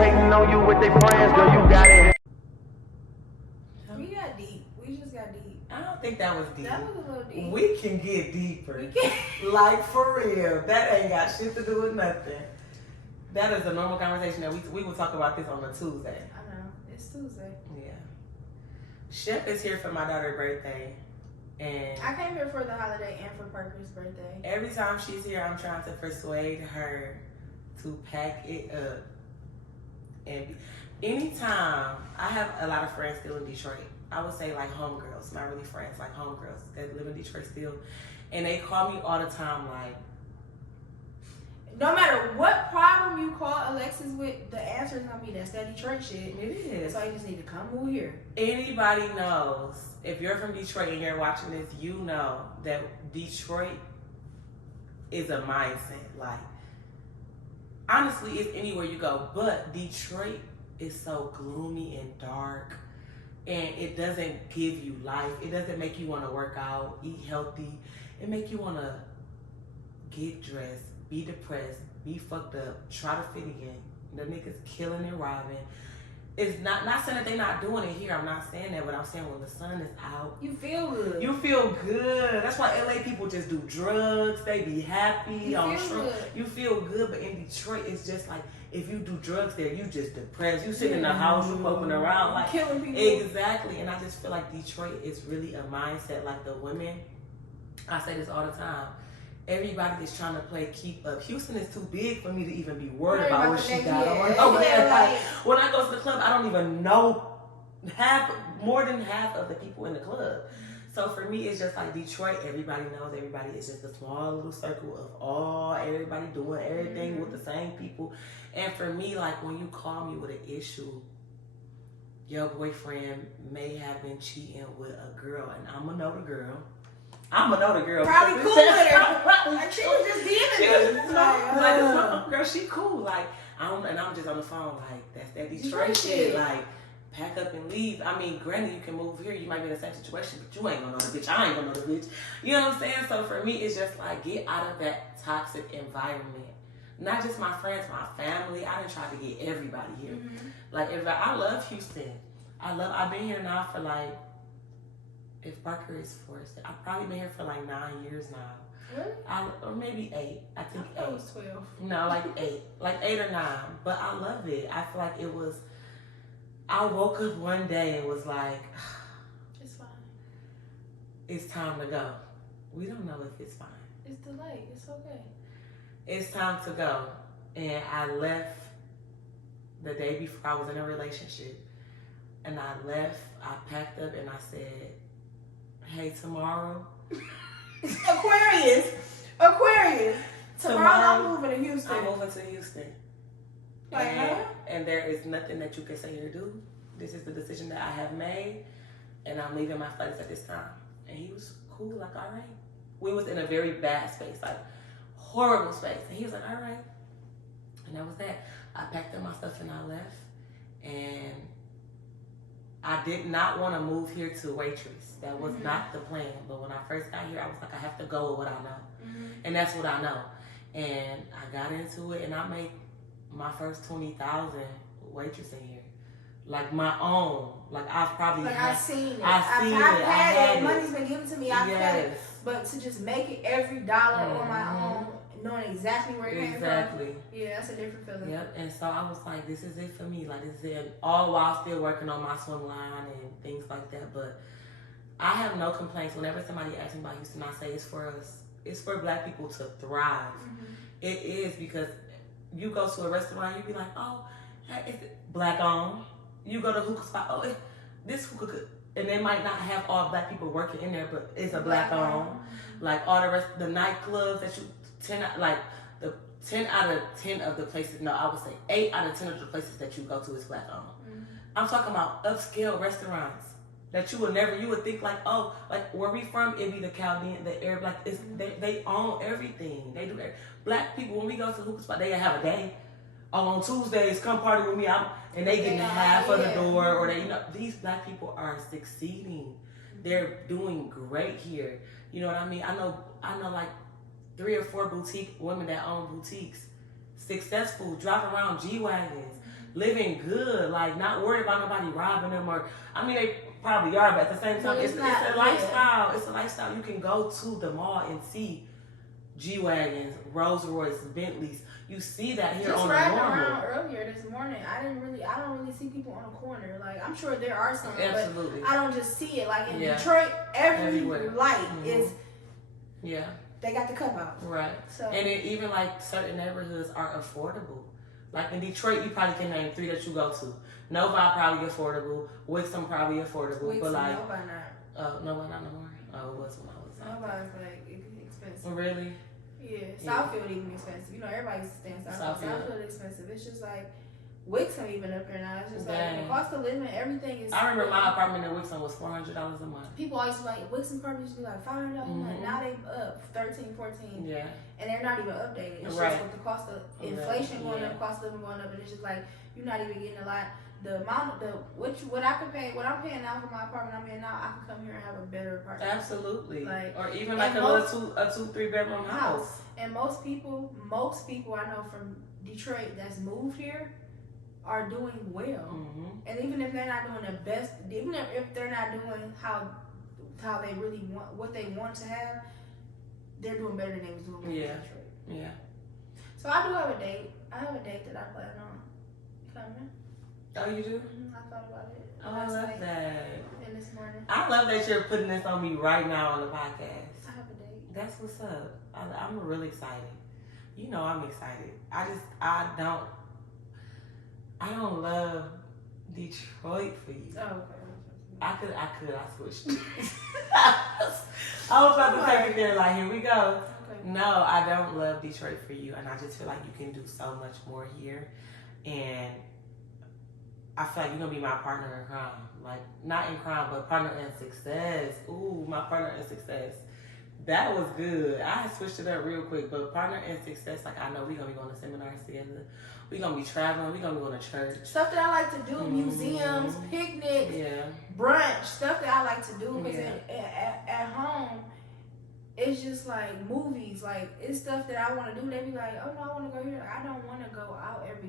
hating on you with their friends, girl, you got it. We got deep. We just got deep. I don't think that was deep. That was a little deep. We can get deeper. We can. Like, for real. That ain't got shit to do with nothing. That is a normal conversation that we will talk about this on a Tuesday. I know. It's Tuesday. Yeah. Shep is here for my daughter's birthday. And I came here for the holiday and for Parker's birthday. every time she's here, I'm trying to persuade her to pack it up. And anytime, I have a lot of friends still in Detroit. I would say like homegirls, not really friends, like homegirls that live in Detroit still. And they call me all the time like, no matter what problem you call Alexus with, the answer is gonna be that's that Detroit shit. it is. So you just need to come over here. Anybody knows, if you're from Detroit and you're watching this, you know that Detroit is a mindset. Like, honestly, it's anywhere you go, but Detroit is so gloomy and dark, and it doesn't give you life. It doesn't make you want to work out, eat healthy. It make you want to get dressed, be depressed, be fucked up, try to fit in. The niggas killing and robbing. It's not saying that they not doing it here. I'm not saying that, but I'm saying when the sun is out, You feel good. you feel good. That's why LA people just do drugs. They be happy. You on feel shrooms. good. You feel good, but in Detroit, it's just like if you do drugs there, you just depressed. You sit in the house, you poking around like killing people. exactly. And I just feel like Detroit is really a mindset. Like the women, I say this all the time. Everybody is trying to play keep up. Houston is too big for me to even be worried about what she got on. Over there, like when I go to the club, I don't even know more than half of the people in the club. So for me, it's just like Detroit. Everybody knows everybody. It's just a small little circle of everybody doing everything with the same people. And for me, like when you call me with an issue, your boyfriend may have been cheating with a girl, and I'ma know the girl. Probably cool with her. Like she was just being She was like, like, girl, she cool. Like, I'm just on the phone. Like, that's that Detroit shit. Like, pack up and leave. I mean, granted, you can move here. You might be in the same situation, but you ain't gonna know the bitch. I ain't gonna know the bitch. You know what I'm saying? So for me, it's just like get out of that toxic environment. Not just my friends, my family. I done tried to get everybody here. Mm-hmm. Like, everybody. I love Houston. I've been here now for like. If Parker is forced, I've probably been here for like 9 years now. Really? Or maybe 8. I think I thought 8. it was 12. No, like 8. Like 8 or 9. But I love it. I feel like it was, I woke up one day and was like, It's fine. it's time to go. We don't know if it's fine. It's delayed. It's okay. It's time to go. And I left the day before I was in a relationship. And I left, I packed up and I said, hey, tomorrow. Aquarius. Tomorrow I'm moving to Houston. I'm moving to Houston. Like, and there is nothing that you can say or do. This is the decision that I have made, and I'm leaving my studies at this time. And he was cool, like, all right. We was in a very bad space, like horrible space. And he was like, all right. And that was that. I packed up my stuff and I left. And I did not want to move here to waitress. That was not the plan. But when I first got here, I was like, I have to go with what I know. And that's what I know. And I got into it, and I made my first 20,000 waitressing here. Like my own. Like I've probably I've seen it. I've had it. it. Money's been given to me. I've had it. But to just make it every dollar on my own, knowing exactly where it came from. Yeah, that's a different feeling. Yep. And so I was like, this is it for me. Like this is it. All while still working on my swim line and things like that. But I have no complaints. Whenever somebody asks me about Houston, I say it's for us. It's for Black people to thrive. It is, because you go to a restaurant, you be like, oh, it's Black owned. You go to hookah spot, oh, this hookah, and they might not have all Black people working in there, but it's a Black owned. Like all the rest, the nightclubs that you 10 out of 10 of the places. No, I would say 8 out of 10 of the places that you go to is Black owned. I'm talking about upscale restaurants that you would think like, oh, like where we from, it'd be the Chaldean, the Arab, like they own everything. They do that. Black people, when we go to hookah spot, they have a day. Oh, on Tuesdays, come party with me. And they getting half of the door, or they, these Black people are succeeding. They're doing great here. You know what I mean? I know like 3 or 4 boutique women that own boutiques, successful, drive around G-Wagons. living good, like not worried about nobody robbing them or, I mean, they probably are, but at the same time, it's a lifestyle. It's a lifestyle. You can go to the mall and see G-Wagons, Rolls Royce, Bentleys. You see that here on the normal. Just riding around earlier this morning, I don't really see people on the corner. Like, I'm sure there are some, absolutely, but I don't just see it. Like in Detroit, every light is, they got the cup out. Right. So, and even like certain neighborhoods are affordable. Like in Detroit, you probably can name 3 that you go to. Novi probably affordable. Wixom probably affordable. But like, Novi not. Novi not no more. Oh, it was when I was out. Novi's like expensive. Really? Yeah. Southfield even expensive. You know, everybody's staying Southfield expensive. It's just like Wixom even up here now. It's just like the cost of living, everything is. I remember my apartment in Wixom was $400 a month. People always like Wixom apartments used to be like $500 a month. Now they up 13, 14. Yeah. And they're not even updated. It's just with the cost of inflation going up, cost of living going up, and it's just like you're not even getting a lot. The amount, what I could pay, what I'm paying now for my apartment I'm in now, I can come here and have a better apartment. Absolutely. Like, or even like a little 2-3 bedroom house. And most people I know from Detroit that's moved here are doing well. And even if they're not doing the best, even if they're not doing how they really want, what they want to have, they're doing better than they was doing in Detroit. Yeah. So I do have a date. I have a date that I plan on coming. Oh, you do? I thought about it. Oh, I love that. And this morning. I love that you're putting this on me right now on the podcast. I have a date. That's what's up. I'm really excited. You know I'm excited. I don't love Detroit for you. Oh, okay. I switched. I was about to take it there, like, here we go. Okay. No, I don't love Detroit for you, and I just feel like you can do so much more here. And I feel like you're gonna be my partner in crime. Like, not in crime, but partner in success. Ooh, my partner in success. That was good. I had switched it up real quick, but partner in success, like, I know we're gonna be going to seminars together. We're gonna be traveling. We're gonna be going to church. Stuff that I like to do, museums, picnics, brunch, stuff that I like to do. Because at home, it's just like movies. Like, it's stuff that I want to do. They be like, oh no, I want to go here. Like, I don't want to go out every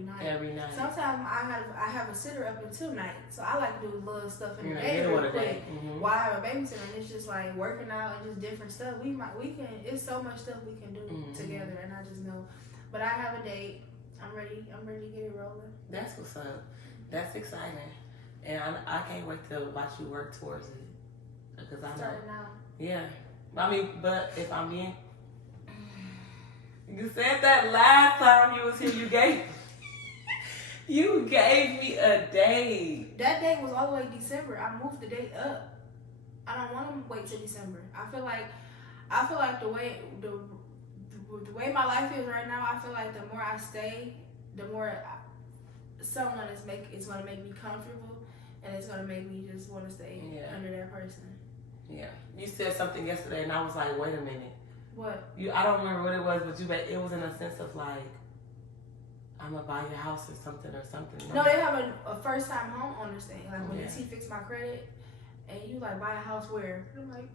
night. Sometimes I have a sitter up until night. So I like to do little stuff in the day real quick while I have a babysitter. And it's just like working out and just different stuff. We can, it's so much stuff we can do together. And I just know. But I have a date. I'm ready to get it rolling. That's what's up. That's exciting. And I can't wait to watch you work towards it. Because I know. Starting now. Yeah. I mean, but if I'm being, you said that last time you was here, you gave me a date. That date was all the way December. I moved the date up. I don't want to wait till December. I feel like the way my life is right now, I feel like the more I stay, the more someone is going to make me comfortable, and it's going to make me just want to stay under that person. Yeah. You said something yesterday, and I was like, wait a minute. What? I don't remember what it was, but it was in a sense of like, I'm going to buy your house or something. No, they have a first-time homeowners thing. Like, when the T fix my credit, and you like, buy a house where? I'm like...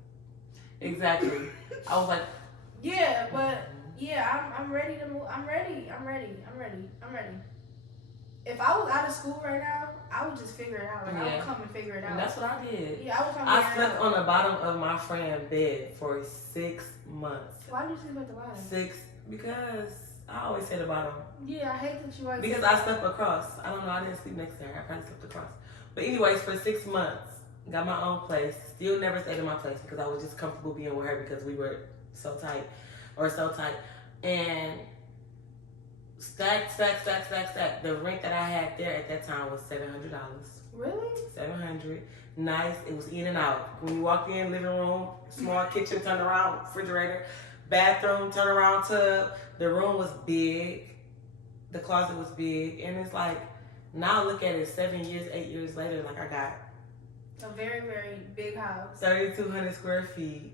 Exactly. I was like... Yeah, but... Yeah, I'm ready to move. I'm ready. If I was out of school right now, I would just figure it out. Like, I would come and figure it out. And that's what I did. Yeah, I would come I slept on the bottom of my friend's bed for 6 months. Why did you sleep at the bottom? 6, because I always say the bottom. Yeah, I hate that you always because I slept across. I don't know, I didn't sleep next to her. I probably slept across. But anyways, for 6 months, got my own place. Still never stayed in my place because I was just comfortable being with her because we were so tight. And stack. The rent that I had there at that time was $700. Really? $700. Nice. It was in and out. When you walk in, living room, small kitchen, turn around, refrigerator, bathroom, turn around tub. The room was big. The closet was big. And it's like, now look at it, 8 years later, like I got a very, very big house. 3,200 square feet.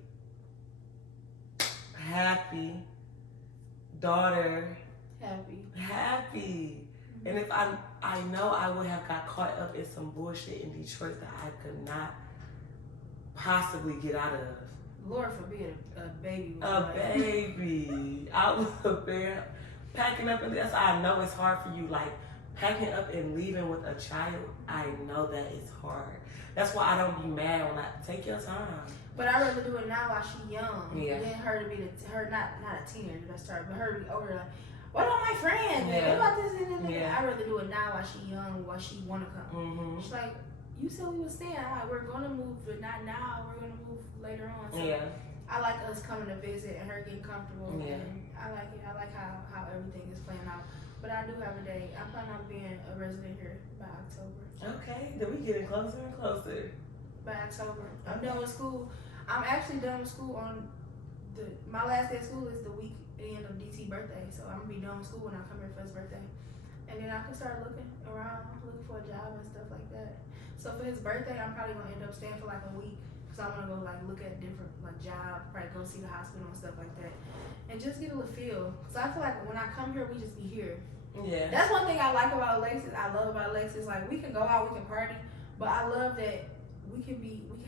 Happy. Daughter. Happy. Mm-hmm. And if I know I would have got caught up in some bullshit in Detroit that I could not possibly get out of. Lord forbid a baby. Baby. I was packing up, and that's I know it's hard for you. Like, packing up and leaving with a child, I know that it's hard. That's why I don't be mad when I take your time. But I'd rather do it now while she's young. Yeah. Than her to be not a teenager, that's her, but her to be older. Like, what about my friends? Yeah. What about this? Yeah. I'd rather do it now while she's young, while she wanna come. Mm-hmm. She's like, you said we were staying. I'm like, we're gonna move, but not now. We're gonna move later on. So Yeah. I like us coming to visit and her getting comfortable. Yeah. And I like it. I like how everything is playing out. But I do have a date. I plan on being a resident here by October. Okay, then we getting closer and closer. By October. I'm done with school. I'm actually done with school on my last day of school is the weekend of DT birthday. So I'm gonna be done with school when I come here for his birthday. And then I can start looking around, looking for a job and stuff like that. So for his birthday, I'm probably gonna end up staying for like a week. Cause I wanna go like look at different like jobs, probably go see the hospital and stuff like that. And just get a little feel. Cause I feel like when I come here, we just be here. Yeah. That's one thing I like about Alexus. I love about Alexus. Like we can go out, we can party, but I love that we can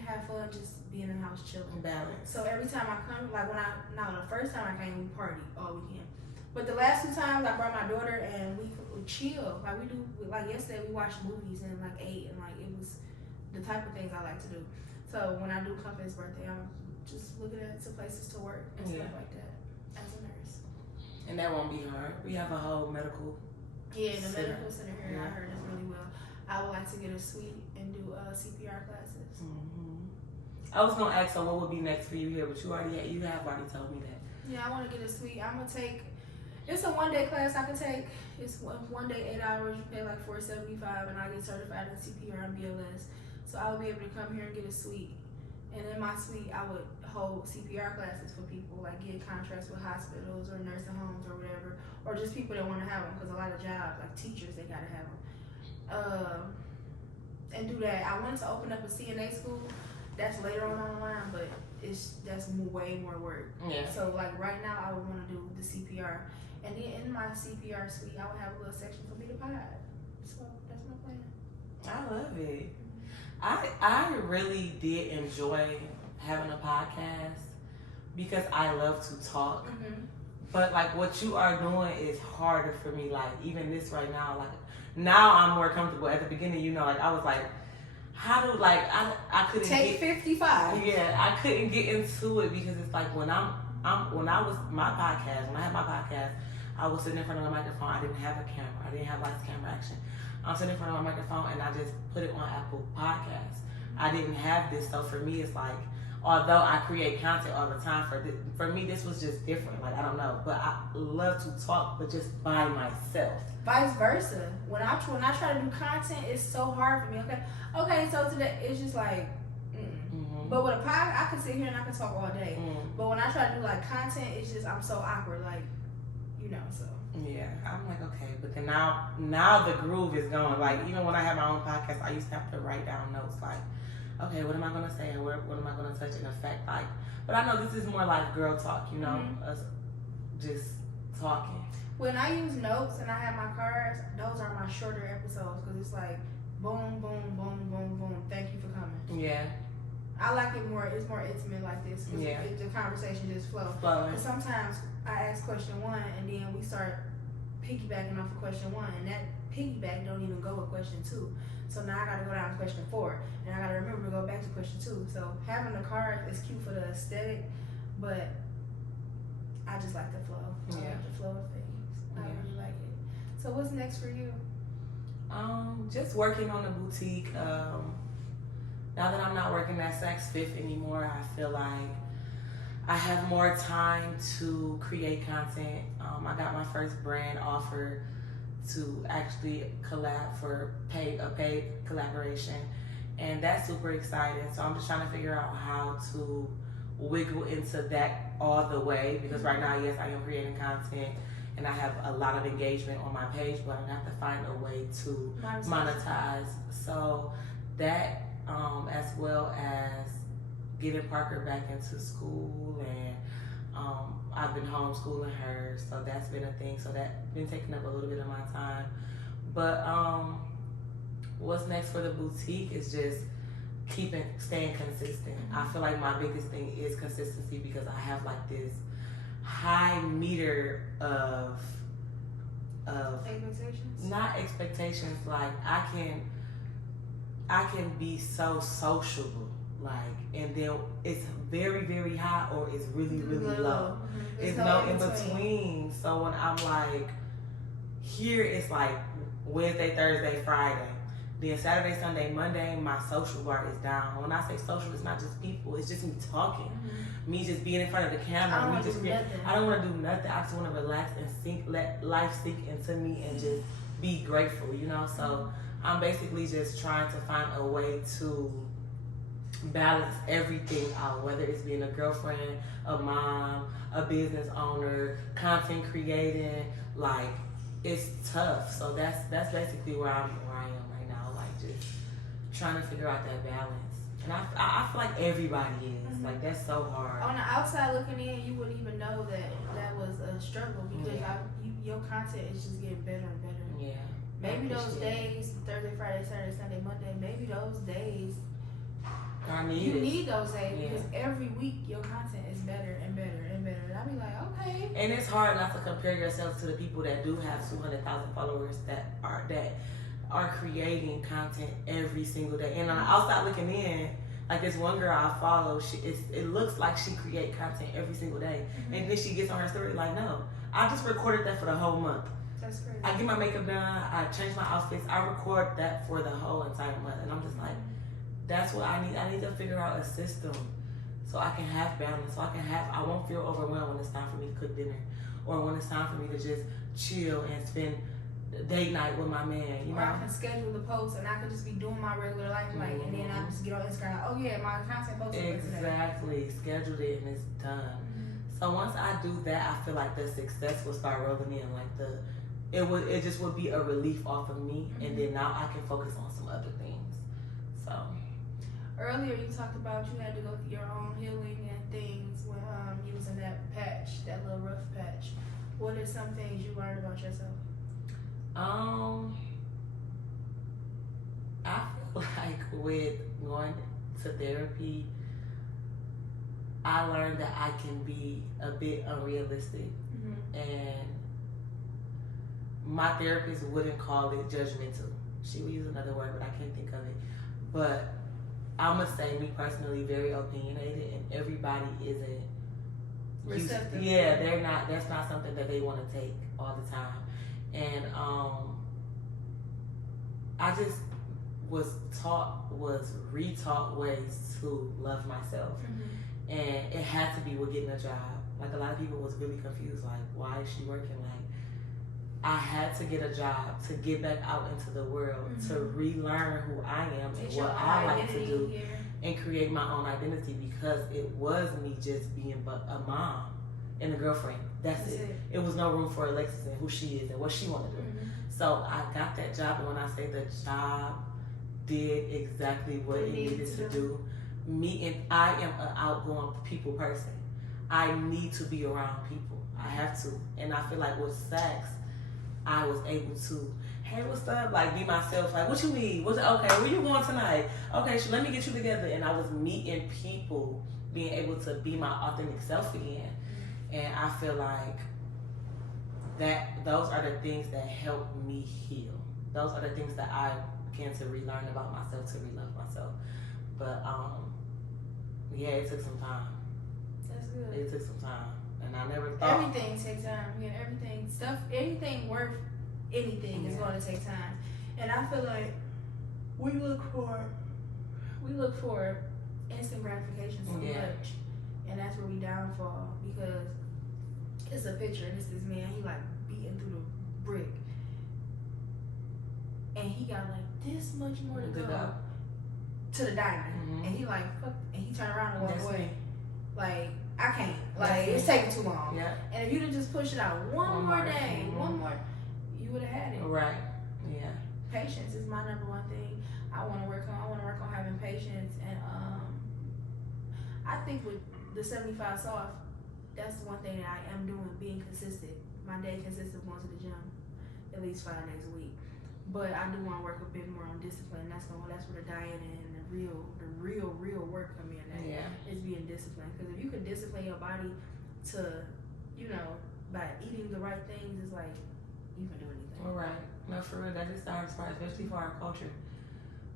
have fun just being in the house chilling. Balance. So every time I come, like the first time I came, we party all weekend. But the last 2 times I brought my daughter and we chill. Like we do, like yesterday we watched movies and like ate and like it was the type of things I like to do. So when I do come for his birthday, I'm just looking at some places to work and stuff like that as a nurse. And that won't be hard. We have a whole medical. Yeah, the center. medical center here, I heard is really well. I would like to get a suite and do CPR classes. Mm-hmm. I was gonna ask, so what would be next for you here? But you have already told me that. Yeah, I want to get a suite. I'm gonna take. It's a 1-day class I can take. It's one day, 8 hours. You pay like $475, and I get certified in CPR and BLS. So I will be able to come here and get a suite. And in my suite, I would hold CPR classes for people, like get contracts with hospitals or nursing homes or whatever, or just people that want to have them. Because a lot of jobs, like teachers, they gotta have them. And do that. I wanted to open up a CNA school. That's later on the line, but that's way more work. Yeah. So like right now, I would want to do the CPR, and then in my CPR suite, I would have a little section for me to pod. So that's my plan. I love it. I really did enjoy having a podcast because I love to talk. Mm-hmm. But like what you are doing is harder for me. Like even this right now, like now I'm more comfortable. At the beginning, like I was like, how do I couldn't take 55. Yeah, I couldn't get into it because it's like when I had my podcast, I was sitting in front of a microphone. I didn't have a camera. I didn't have lights, camera, action. I'm sitting in front of my microphone and I just put it on Apple Podcasts. I didn't have this, so for me it's like, although I create content all the time, for me this was just different. Like I don't know, but I love to talk, but just by myself. Vice versa. When I try to do content, it's so hard for me. Okay. So today it's just like. Mm-hmm. But with a podcast, I can sit here and I can talk all day. But when I try to do like content, it's just I'm so awkward. Like, so. Yeah, I'm like, okay, but then now the groove is going. Like, even when I had my own podcast, I used to have to write down notes like, okay, what am I going to say? What am I going to touch in effect? Like, but I know this is more like girl talk, us just talking. When I use notes and I have my cards, those are my shorter episodes because it's like boom, boom, boom, boom, boom. Thank you for coming. Yeah. I like it more. It's more intimate like this. Yeah. The conversation just flows. Flowing. Sometimes I ask question 1 and then we start piggybacking off of question 1, and that piggyback don't even go with question 2. So now I got to go down to question 4, and I got to remember to go back to question 2. So having the card is cute for the aesthetic, but I just like the flow. I like the flow of things. I really like it. So what's next for you? Just working on the boutique. Now that I'm not working at Saks Fifth anymore, I feel like I have more time to create content. I got my first brand offer to actually collab for a paid collaboration, and that's super exciting. So I'm just trying to figure out how to wiggle into that all the way, because right now, yes, I am creating content and I have a lot of engagement on my page, but I have to find a way to monetize. So that, as well as getting Parker back into school, and I've been homeschooling her, so that's been a thing. So that's been taking up a little bit of my time. But what's next for the boutique is just staying consistent. I feel like my biggest thing is consistency, because I have like this high meter of of expectations. Not expectations. Like I can be so sociable, like, and then it's very, very high or it's really, really low. It's no in between. So when I'm like, here it's like Wednesday, Thursday, Friday. Then Saturday, Sunday, Monday, my social bar is down. When I say social, it's not just people. It's just me talking. Me just being in front of the camera. I don't want to do nothing. I just want to relax and let life sink into me and just be grateful, you know? So I'm basically just trying to find a way to balance everything out, whether it's being a girlfriend, a mom, a business owner, content creating. Like, it's tough. So that's basically where I am right now. Like, just trying to figure out that balance. And I feel like everybody is. Like, that's so hard. On the outside looking in, you wouldn't even know that was a struggle because your content is just getting better and better. Yeah. Maybe those days, Thursday, Friday, Saturday, Sunday, Monday, maybe those days, you need those days because every week your content is better and better and better. And I'll be like, okay. And it's hard not to compare yourself to the people that do have 200,000 followers that are creating content every single day. And on the outside looking in, like this one girl I follow, it looks like she create content every single day. And then she gets on her story like, no, I just recorded that for the whole month. That's crazy. I get my makeup done, I change my outfits, I record that for the whole entire month. And I'm just like, that's what I need. I need to figure out a system so I can have balance, so I won't feel overwhelmed when it's time for me to cook dinner or when it's time for me to just chill and spend date night with my man, you know? Or I can schedule the post and I can just be doing my regular life, like, and then I just get on Instagram, oh yeah, my content posted exactly, scheduled it and it's done. So once I do that, I feel like the success will start rolling in. Like it just would be a relief off of me, and then now I can focus on some other things. So earlier you talked about you had to go through your own healing and things when you was in that patch, that little rough patch. What are some things you learned about yourself? I feel like with going to therapy, I learned that I can be a bit unrealistic, and my therapist wouldn't call it judgmental. She would use another word, but I can't think of it. But I'm gonna say, me personally, very opinionated, and everybody isn't receptive. Yeah, they're not. That's not something that they want to take all the time. And I just was retaught ways to love myself, and it had to be with getting a job. Like, a lot of people was really confused, like, why is she working? Like, I had to get a job to get back out into the world, to relearn who I am and what I like to do, and create my own identity, because it was me just being but a mom and a girlfriend. That's it. It was no room for Alexus and who she is and what she wanted to do. So I got that job, and when I say the job did exactly what it needed to do, I am an outgoing people person. I need to be around people. I have to. And I feel like with sex, I was able to, hey, what's up? Like, be myself. Like, what you need? Okay, where you going tonight? Okay, so let me get you together. And I was meeting people, being able to be my authentic self again. And I feel like those are the things that help me heal. Those are the things that I began to relearn about myself, to relove myself. But yeah, it took some time. That's good. It took some time, and I never thought everything takes time. Yeah, anything worth anything is going to take time. And I feel like we look for instant gratification so much, and that's where we downfall, because it's a picture and it's this man, he like beating through the brick, and he got like this much more to go to the diamond, and he like fuck, and he turned around and walked away. Like, I can't, like, it's taking too long. And if you'd have just pushed it out one more day, you would have had it. Right. Yeah. Patience is my number one thing I want to work on. I want to work on having patience, and I think with the 75 soft, that's the one thing that I am doing, being consistent. My day consists of going to the gym at least 5 days a week. But I do want to work a bit more on discipline. That's where the diet and the real work come in. Is being disciplined. Because if you can discipline your body to, by eating the right things, it's like you can do anything. All right. No, for real, that is the hardest part, especially for our culture.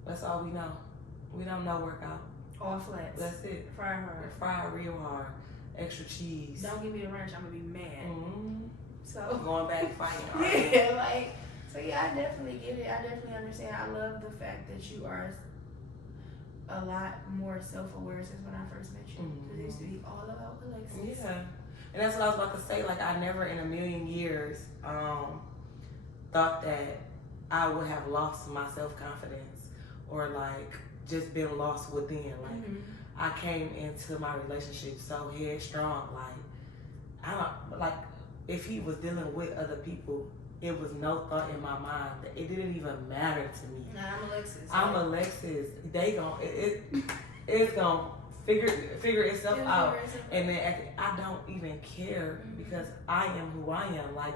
That's all we know. We don't know workout. All flats. That's it. Fry hard. Fry real hard. Extra cheese. Don't give me the ranch, I'm gonna be mad. Mm-hmm. So going back fighting. yeah, like, so yeah, I definitely get it. I definitely understand. I love the fact that you are a lot more self-aware since when I first met you. Because it used to be all about Alexus. Yeah. And that's what I was about to say. Like, I never in a million years thought that I would have lost my self-confidence or, like, just been lost within. Like, I came into my relationship so headstrong. Like, I don't, like, if he was dealing with other people, it was no thought in my mind that it didn't even matter to me. Nah, I'm Alexus. I'm Alexus. They gon' it's gonna figure itself out. And then I don't even care because I am who I am. Like,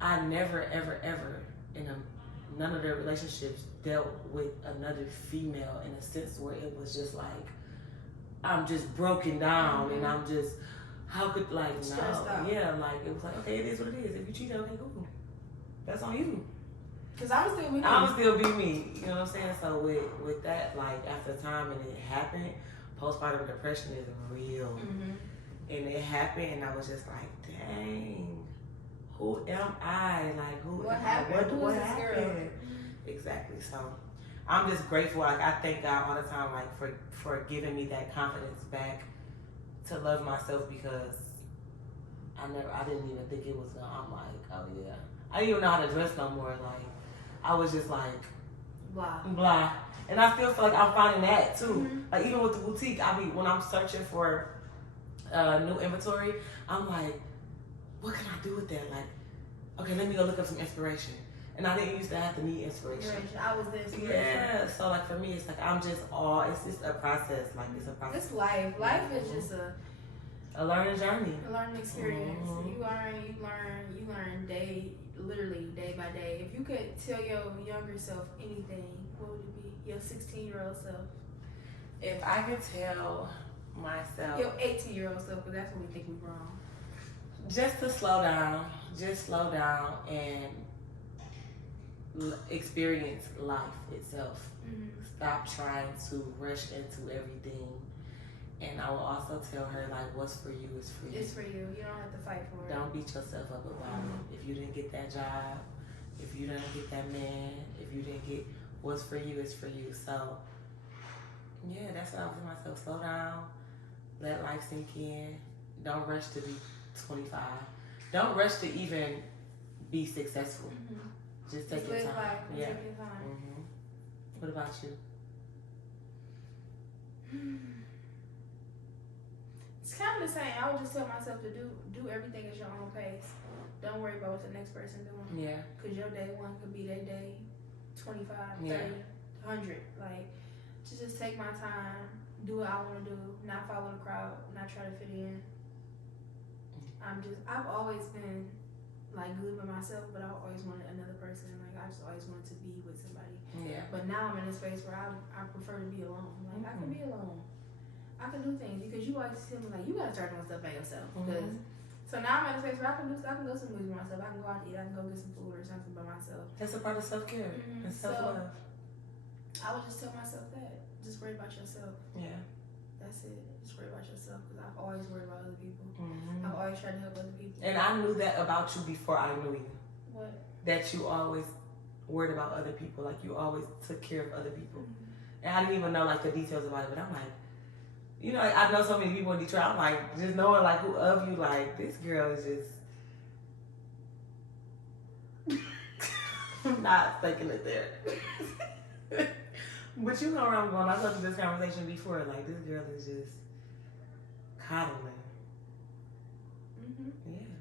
I never ever in none of their relationships dealt with another female in a sense where it was just like I'm just broken down and I'm just how could like no yeah like it was like okay it is what it is. If you cheat, okay, cool. That's on you. Cause I would still be me. I would still be me. You know what I'm saying? So with that, like after time and it happened, postpartum depression is real. And it happened and I was just like, dang, who am I? Like what happened? What happened? Exactly. So I'm just grateful. Like I thank God all the time, like for giving me that confidence back to love myself because I didn't even think it was I'm like, oh yeah. I didn't even know how to dress no more. Like I was just like blah. And I still feel like I'm finding that too. Like even with the boutique, when I'm searching for new inventory, I'm like, what can I do with that? Like, okay, let me go look up some inspiration. And I didn't used to have to need inspiration. I was the inspiration. Yeah. So like for me, it's like it's just a process. Like it's a process. It's life. Life is just a learning journey. A learning experience. You learn literally day by day. If you could tell your younger self anything, what would it be? Your 16-year-old self. If I could tell myself. Your 18-year-old self, because that's when we think we're wrong. Just to slow down. Just slow down and experience life itself. Stop trying to rush into everything. And I will also tell her, like, what's for you is for you. It's for you. You don't have to fight for it. Don't beat yourself up about it. If you didn't get that job, if you didn't get that man, if you didn't get what's for you is for you. So, yeah, that's what I was telling myself. Slow down. Let life sink in. Don't rush to be 25. Don't rush to even be successful. Just take your time. Yeah. Take your time. What about you? It's kind of the same. I would just tell myself to do everything at your own pace. Don't worry about what the next person doing. Yeah. Because your day one could be their day 25, 30, 100. Like, to just take my time, do what I want to do, not follow the crowd, not try to fit in. I've always been like good with myself, but I always wanted another person. Like I just always wanted to be with somebody. Yeah. But now I'm in a space where I prefer to be alone. Like I can be alone. I can do things because you always tell me like you gotta start doing stuff by yourself. Because so now I'm in a space where I can go to some movies by myself. I can go out to eat. I can go get some food or something by myself. That's a part of self-care and self-love. I would just tell myself that. Just worry about yourself. Yeah. That's it. Just worry about yourself because I've always worried about other people. I've always tried to help other people. And I knew that about you before I knew you. What? That you always worried about other people. Like you always took care of other people. And I didn't even know like the details about it, but I'm like, you know, like, I know so many people in Detroit. I'm like, just knowing like who of you, like this girl is just not thinking it there. But you know where I'm going. I told you this conversation before. Like this girl is just coddling. Yeah.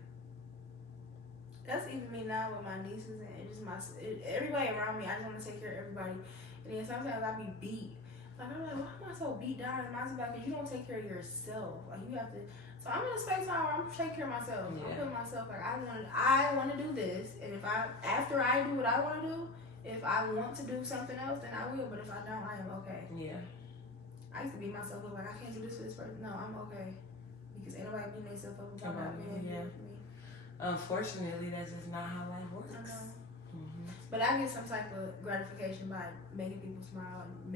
That's even me now with my nieces and just everybody around me. I just want to take care of everybody. And then sometimes I be beat. Like I'm like, why am I so beat down? And mine's about because you don't take care of yourself. Like you have to. So I'm in a space now where I'm taking care of myself. Yeah. I'm putting myself like I want to do this, and if after I do what I want to do, if I want to do something else, then I will. But if I don't, I am okay. Yeah. I used to beat myself up like I can't do this for this person. No, I'm okay because ain't nobody beating themselves up about being here for me. Unfortunately, that's just not how life works. I know. Mm-hmm. But I get some type of gratification by making people smile and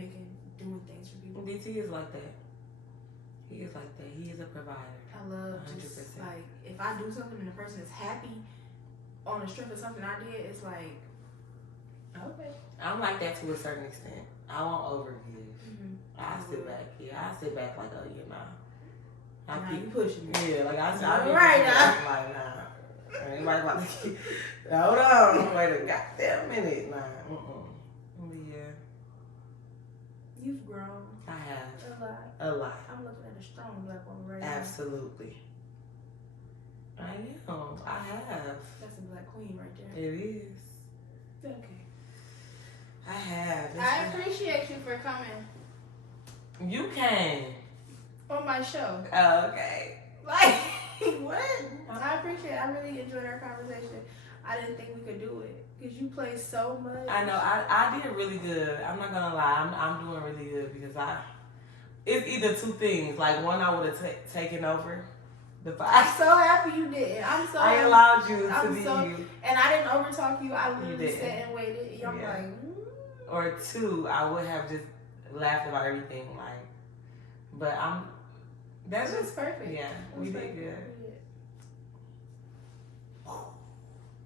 doing things for people. DT is like that. He is like that. He is a provider. I love 100%. Just like if I do something and the person is happy on the strength of something I did, it's like okay. I'm like that to a certain extent. I won't overgive. Mm-hmm. I sit back. Yeah, I sit back like, oh yeah, nah. I keep pushing me. Yeah, like I be right now. Like nah. Anybody about to keep, hold on, wait a goddamn minute, nah. Yeah. You've grown. I have. A lot. A lot. I'm looking at a strong black woman right now. Absolutely. I am. I have. That's a black queen right there. It is. Okay. I have. I appreciate you for coming. You came. On my show. Oh, okay. Like, what? I appreciate it. I really enjoyed our conversation. I didn't think we could do it. Because you play so much. I know. I did really good. I'm not going to lie. I'm doing really good because it's either two things. Like, one, I would have taken over the fight. I'm so happy you didn't. I'm so I allowed you to be you. And I didn't overtalk you. I literally sat and waited. I'm like, Or two, I would have just laughed about everything. Like, but that's just perfect. Yeah, we did good.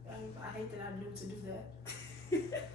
I hate that I knew to do that.